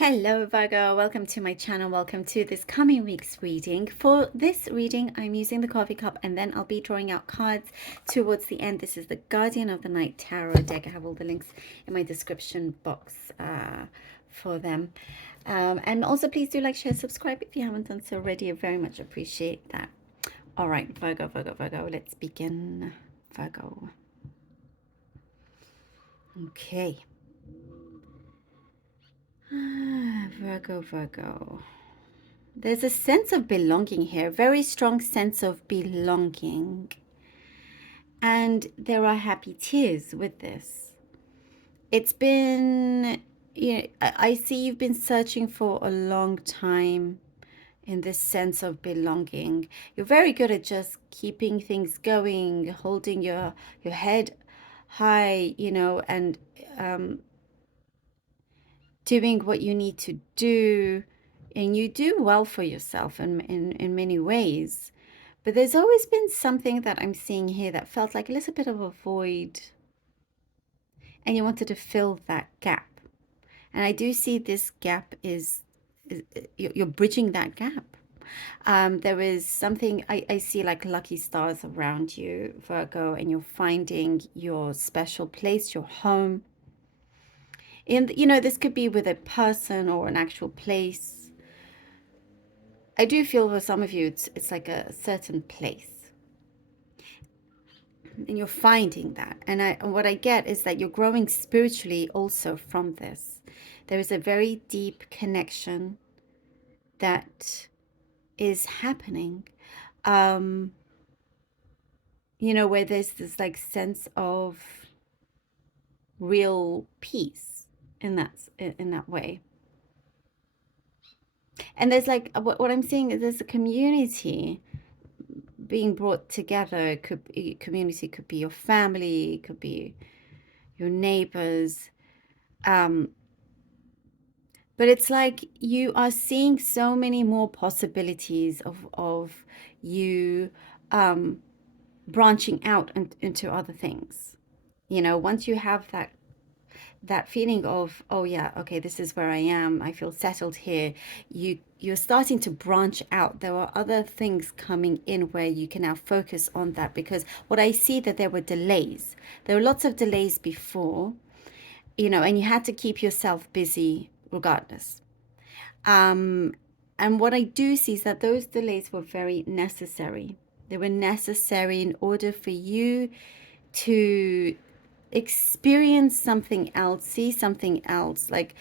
Hello Virgo, welcome to my channel. Welcome to this coming week's reading. For this reading, I'm using the coffee cup and then I'll be drawing out cards towards the end. This is the Guardian of the Night Tarot deck. I have all the links in my description box for them. And also please do like, share, subscribe if you haven't done so already. I very much appreciate that. All right, Virgo, let's begin. Virgo. Okay. Virgo. There's a sense of belonging here, very strong sense of belonging. And there are happy tears with this. It's been, I see you've been searching for a long time in this sense of belonging. You're very good at just keeping things going, holding your head high, and doing what you need to do, and you do well for yourself in many ways. But there's always been something that I'm seeing here that felt like a little bit of a void, and you wanted to fill that gap. And I do see this gap is you're bridging that gap. There is something, I see like lucky stars around you, Virgo, and you're finding your special place, your home. And, this could be with a person or an actual place. I do feel for some of you, it's like a certain place. And you're finding that. And what I get is that you're growing spiritually also from this. There is a very deep connection that is happening. Where there's this like sense of real peace in that way. And there's like what I'm seeing is there's a community being brought together. Community could be your family, it could be your neighbors, but it's like you are seeing so many more possibilities of you branching out into other things. Once you have that feeling of, oh yeah, okay, this is where I am, I feel settled here, you're starting to branch out. There are other things coming in where you can now focus on that, because what I see that there were delays. There were lots of delays before, and you had to keep yourself busy regardless. And what I do see is that those delays were very necessary. They were necessary in order for you to experience something else, see something else, like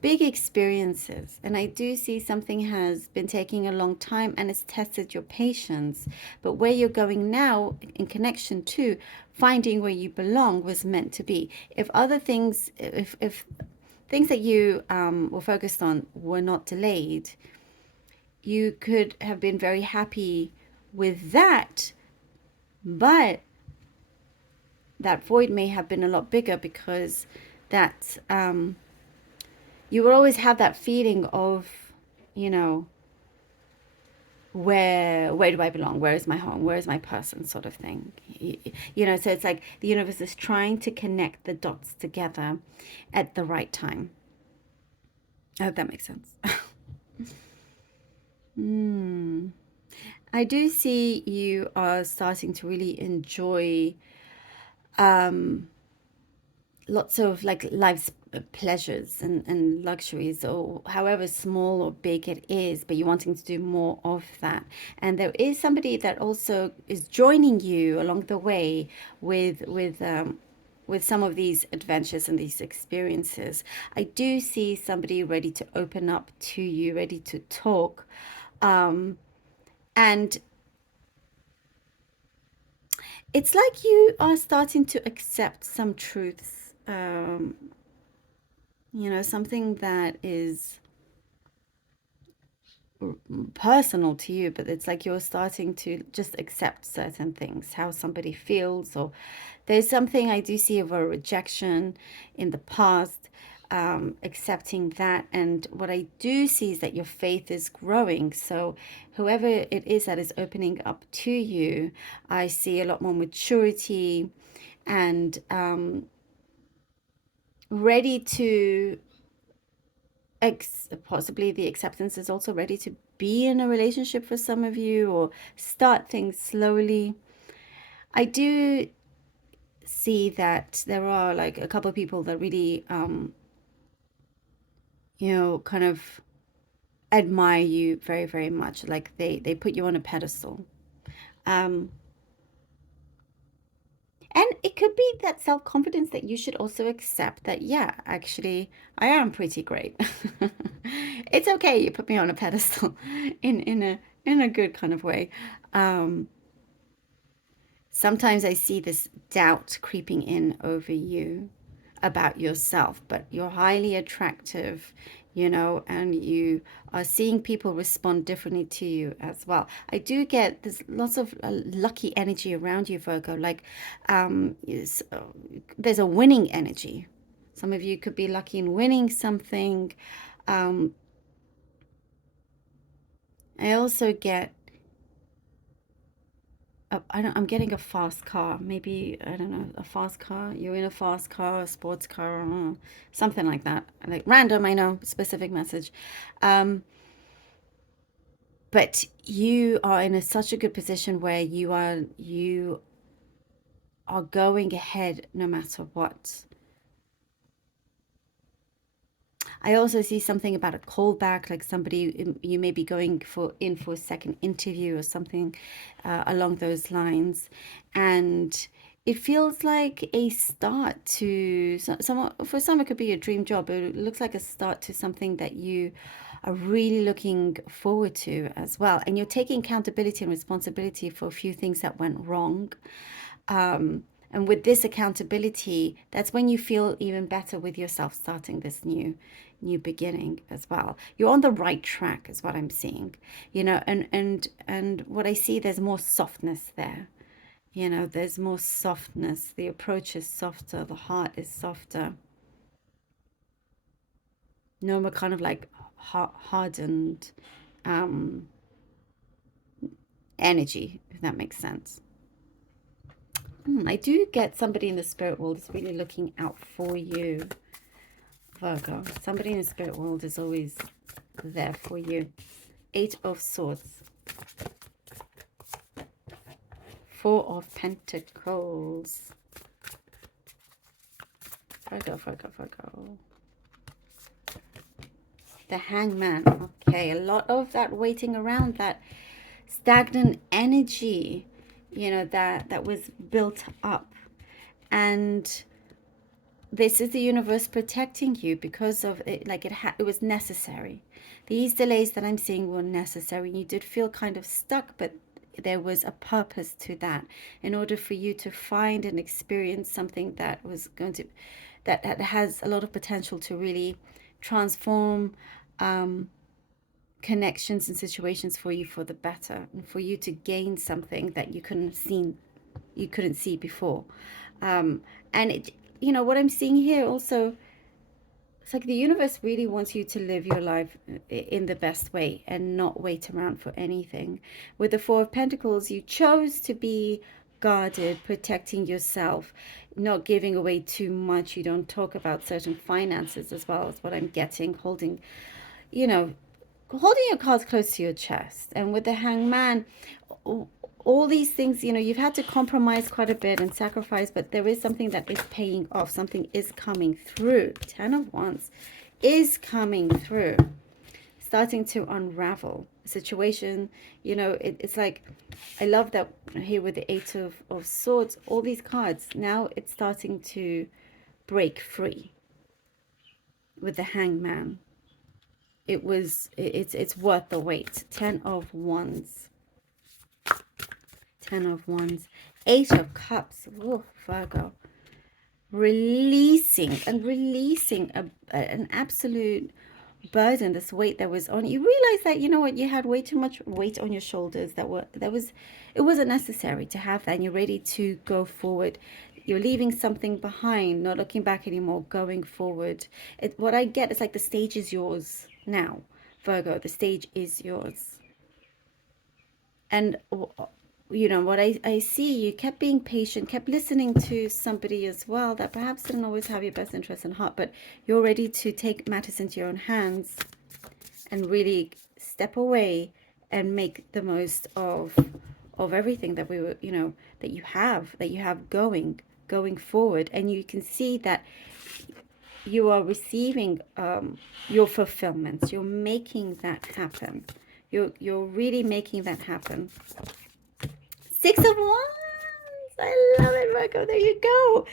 big experiences. And I do see something has been taking a long time and it's tested your patience. But where you're going now, in connection to finding where you belong, was meant to be. If other things, if things that you were focused on were not delayed, you could have been very happy with that. But that void may have been a lot bigger, because that you will always have that feeling of, where do I belong? Where is my home? Where is my person, sort of thing. So it's like the universe is trying to connect the dots together at the right time. I hope that makes sense. I do see you are starting to really enjoy lots of like life's pleasures and luxuries, or however small or big it is, but you're wanting to do more of that. And there is somebody that also is joining you along the way with some of these adventures and these experiences. I do see somebody ready to open up to you, ready to talk, and it's like you are starting to accept some truths, something that is personal to you, but it's like you're starting to just accept certain things, how somebody feels, or there's something I do see of a rejection in the past, accepting that. And what I do see is that your faith is growing. So whoever it is that is opening up to you, I see a lot more maturity and ready to Possibly the acceptance is also ready to be in a relationship for some of you, or start things slowly. I do see that there are like a couple of people that really, kind of admire you very, very much. Like they put you on a pedestal. Um, and it could be that self-confidence that you should also accept that, yeah, actually, I am pretty great. It's okay, you put me on a pedestal in a good kind of way. Um, Sometimes I see this doubt creeping in over you about yourself, but you're highly attractive, and you are seeing people respond differently to you as well. I do get there's lots of lucky energy around you, Virgo. Like, there's a winning energy. Some of you could be lucky in winning something. Um, I also get I'm getting a fast car. Maybe, I don't know, a fast car. You're in a fast car, a sports car, something like that. Like random, I know, specific message. Um, but you are in such a good position where you are going ahead no matter what. I also see something about a callback, like somebody you may be going for a second interview or something along those lines, and it feels like a start to some. For some, it could be a dream job, but it looks like a start to something that you are really looking forward to as well. And you're taking accountability and responsibility for a few things that went wrong. And with this accountability, that's when you feel even better with yourself starting this new beginning as well. You're on the right track is what I'm seeing. And what I see, there's more softness there. There's more softness. The approach is softer, the heart is softer. No more kind of like hardened um energy, if that makes sense. I do get somebody in the spirit world is really looking out for you, Virgo. Somebody in the spirit world is always there for you. Eight of Swords. Four of Pentacles. Virgo, Virgo, Virgo. The Hangman. Okay, a lot of that waiting around, that stagnant energy, that was built up. And this is the universe protecting you because of it. Like it was necessary. These delays that I'm seeing were necessary. You did feel kind of stuck, but there was a purpose to that, in order for you to find and experience something that was going to that has a lot of potential to really transform connections and situations for you for the better, and for you to gain something that you couldn't see before. And what I'm seeing here also, it's like the universe really wants you to live your life in the best way and not wait around for anything. With the Four of Pentacles, you chose to be guarded, protecting yourself, not giving away too much. You don't talk about certain finances as well, as what I'm getting, you know, holding your cards close to your chest. And with the Hangman, all these things, you've had to compromise quite a bit and sacrifice, but there is something that is paying off. Something is coming through. Ten of Wands is coming through, starting to unravel a situation. It's like, I love that here with the Eight of Swords, all these cards, now it's starting to break free with the Hangman. It's worth the wait. Ten of Wands. Ten of Wands. Eight of Cups. Oh, Virgo. Releasing an absolute burden, this weight that was on you. Realize that, you know what, you had way too much weight on your shoulders. It wasn't necessary to have that, and you're ready to go forward. You're leaving something behind, not looking back anymore, going forward. What I get is like the stage is yours now, Virgo. The stage is yours. And you know, what I see, you kept being patient, kept listening to somebody as well that perhaps didn't always have your best interest in heart, but you're ready to take matters into your own hands and really step away and make the most of everything that we were, you know, that you have going forward. And you can see that you are receiving your fulfillments. You're making that happen. You're really making that happen. Six of Wands. I love it, Virgo. There you go.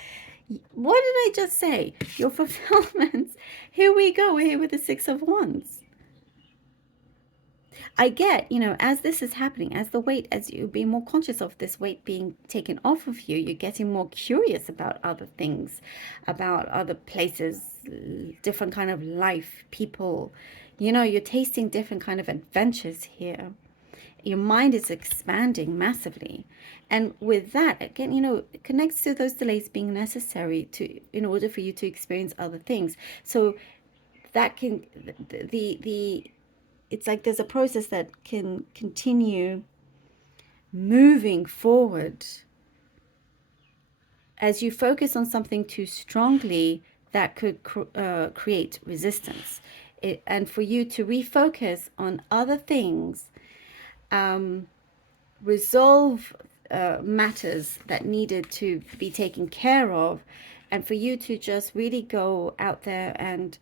What did I just say? Your fulfillments. Here we go. We're here with the Six of Wands. I get, you know, as this is happening, as the weight, as you be more conscious of this weight being taken off of you, you're getting more curious about other things, about other places, different kind of life, people. You know, you're tasting different kind of adventures here. Your mind is expanding massively. And with that, again, you know, it connects to those delays being necessary to, in order for you to experience other things. So that can, the it's like there's a process that can continue moving forward. As you focus on something too strongly, that could create resistance. And for you to refocus on other things, resolve matters that needed to be taken care of, and for you to just really go out there and,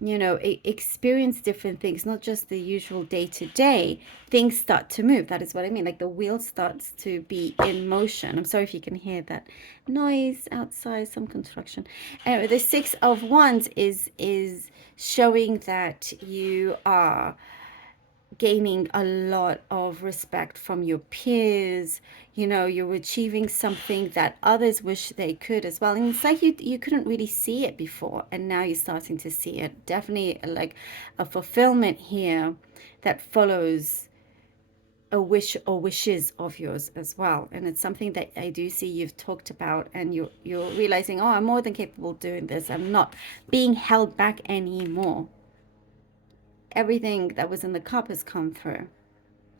you know, experience different things, not just the usual day to day. Things start to move. That is what I mean. Like the wheel starts to be in motion. I'm sorry if you can hear that noise outside, some construction. Anyway, the Six of Wands is showing that you are gaining a lot of respect from your peers. You know, you're achieving something that others wish they could as well. And it's like you couldn't really see it before, and now you're starting to see it. Definitely like a fulfillment here that follows a wish or wishes of yours as well. And it's something that I do see you've talked about, and you're realizing, oh, I'm more than capable of doing this. I'm not being held back anymore. Everything that was in the cup has come through.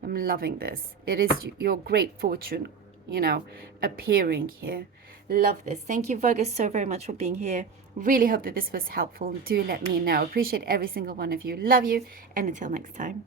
I'm loving this. It is your great fortune, you know, appearing here. Love this. Thank you, Virgo, so very much for being here. Really hope that this was helpful. Do let me know. Appreciate every single one of you. Love you. And until next time.